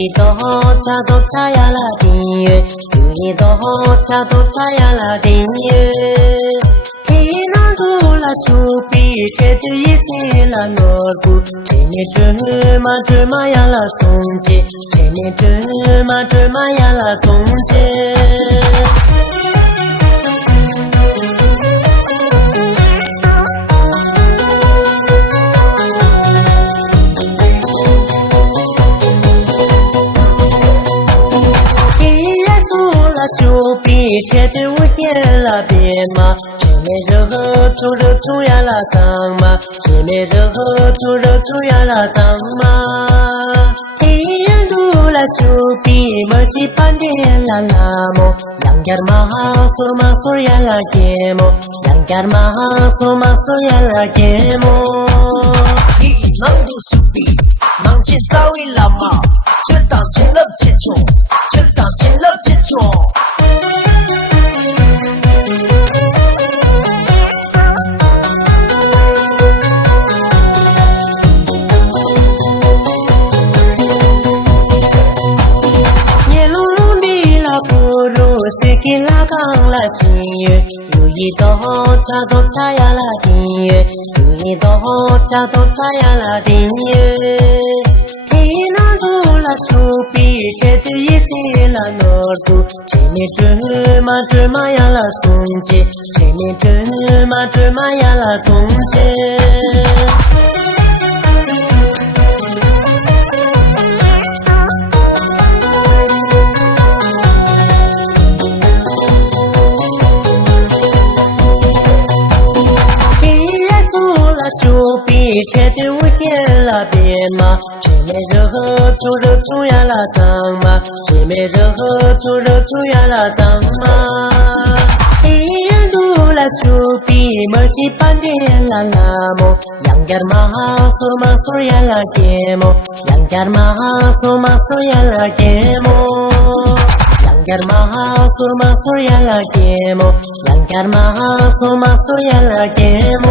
一朵茶呀啦订阅，有一朵茶呀啦订阅。天南路啦手臂，这对一些啦诺布，这里芝麻呀啦松节，这里芝麻呀啦松节。手臂切对无点啦别嘛，这面热和猪呀啦脏嘛，这面热和猪呀啦脏嘛。天然路啦手臂么几半点啦啦么，两家嘛索呀啦给么，两家嘛索呀啦给么。一能路手臂，能见早已啦嘛，就当进了切穷，就当进了切穷。刚啦新月，有一朵茶呀啦订阅，有一朵茶呀啦订阅。天南路啦手臂，这对一些啦诺布，这里芝麻呀啦松节，这里芝麻呀啦松节。手臂切对无点啦别嘛，这面热和猪呀啦脏嘛，这面热和猪呀啦脏嘛。天然路啦手臂么几半点啦啦么，两家嘛索呀啦给么，两家嘛索呀啦给么。两家嘛索呀啦给么，两家嘛索呀啦给么。